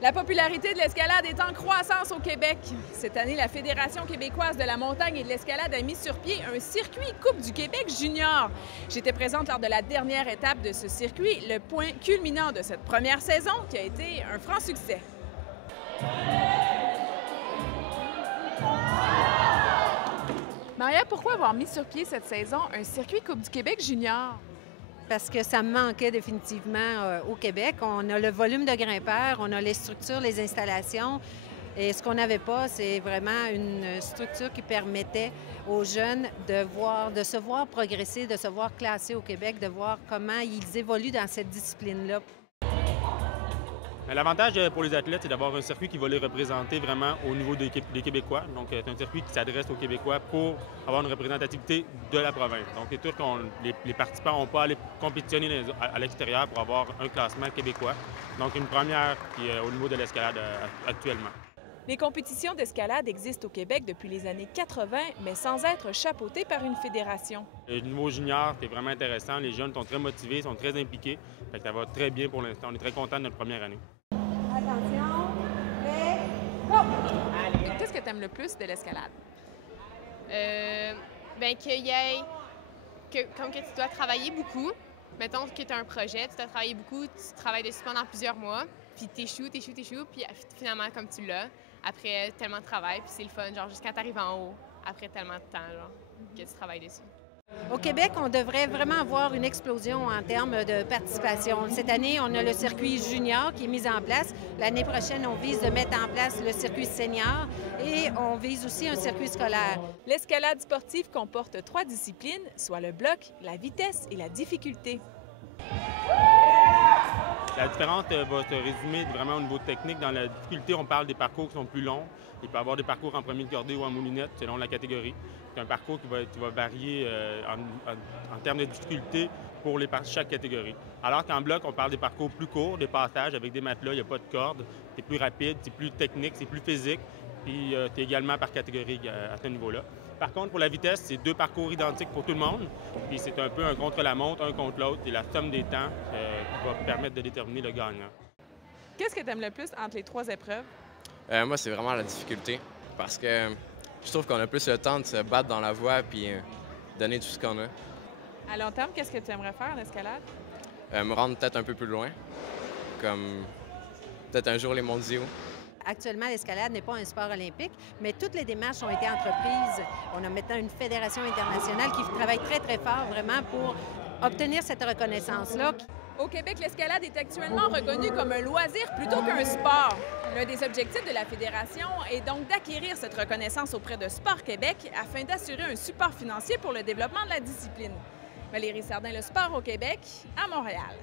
La popularité de l'escalade est en croissance au Québec. Cette année, la Fédération québécoise de la montagne et de l'escalade a mis sur pied un circuit Coupe du Québec junior. J'étais présente lors de la dernière étape de ce circuit, le point culminant de cette première saison qui a été un franc succès. Maria, pourquoi avoir mis sur pied cette saison un circuit Coupe du Québec junior? Parce que ça me manquait définitivement au Québec. On a le volume de grimpeurs, on a les structures, les installations. Et ce qu'on n'avait pas, c'est vraiment une structure qui permettait aux jeunes de se voir progresser, de se voir classer au Québec, de voir comment ils évoluent dans cette discipline-là. L'avantage pour les athlètes, c'est d'avoir un circuit qui va les représenter vraiment au niveau des Québécois. Donc, c'est un circuit qui s'adresse aux Québécois pour avoir une représentativité de la province. Donc, c'est sûr que les participants n'ont pas à aller compétitionner à l'extérieur pour avoir un classement québécois. Donc, une première qui est au niveau de l'escalade actuellement. Les compétitions d'escalade existent au Québec depuis les années 80, mais sans être chapeautées par une fédération. Le niveau junior, c'est vraiment intéressant. Les jeunes sont très motivés, sont très impliqués. Fait que ça va très bien pour l'instant. On est très contents de notre première année. Attention, prêt, go! Qu'est-ce que tu aimes le plus de l'escalade? Qu'il y ait... comme que tu dois travailler beaucoup. Mettons que tu as un projet, tu dois travailler beaucoup, tu travailles dessus pendant plusieurs mois, puis t'échoues, puis finalement, comme tu l'as, après tellement de travail, puis c'est le fun, genre jusqu'à t'arrives en haut, après tellement de temps, genre, que tu travailles dessus. Au Québec, on devrait vraiment avoir une explosion en termes de participation. Cette année, on a le circuit junior qui est mis en place. L'année prochaine, on vise de mettre en place le circuit senior et on vise aussi un circuit scolaire. L'escalade sportive comporte 3 disciplines, soit le bloc, la vitesse et la difficulté. La différence va se résumer vraiment au niveau technique. Dans la difficulté, on parle des parcours qui sont plus longs. Il peut y avoir des parcours en premier de cordée ou en moulinette selon la catégorie. C'est un parcours qui va varier en termes de difficulté pour chaque catégorie. Alors qu'en bloc, on parle des parcours plus courts, des passages avec des matelas, il n'y a pas de corde. C'est plus rapide, c'est plus technique, c'est plus physique. Puis c'est également par catégorie à ce niveau-là. Par contre, pour la vitesse, c'est 2 parcours identiques pour tout le monde. Puis c'est un peu un contre-la-montre, un contre l'autre. C'est la somme des temps qui va permettre de déterminer le gagnant. Qu'est-ce que tu aimes le plus entre les 3 épreuves? Moi, c'est vraiment la difficulté. Parce que je trouve qu'on a plus le temps de se battre dans la voie puis donner tout ce qu'on a. À long terme, qu'est-ce que tu aimerais faire en escalade? Me rendre peut-être un peu plus loin, comme peut-être un jour les mondiaux. Actuellement, l'escalade n'est pas un sport olympique, mais toutes les démarches ont été entreprises. On a maintenant une fédération internationale qui travaille très, très fort vraiment pour obtenir cette reconnaissance-là. Au Québec, l'escalade est actuellement reconnue comme un loisir plutôt qu'un sport. L'un des objectifs de la Fédération est donc d'acquérir cette reconnaissance auprès de Sport Québec afin d'assurer un support financier pour le développement de la discipline. Valérie Sardin, Le Sport au Québec, à Montréal.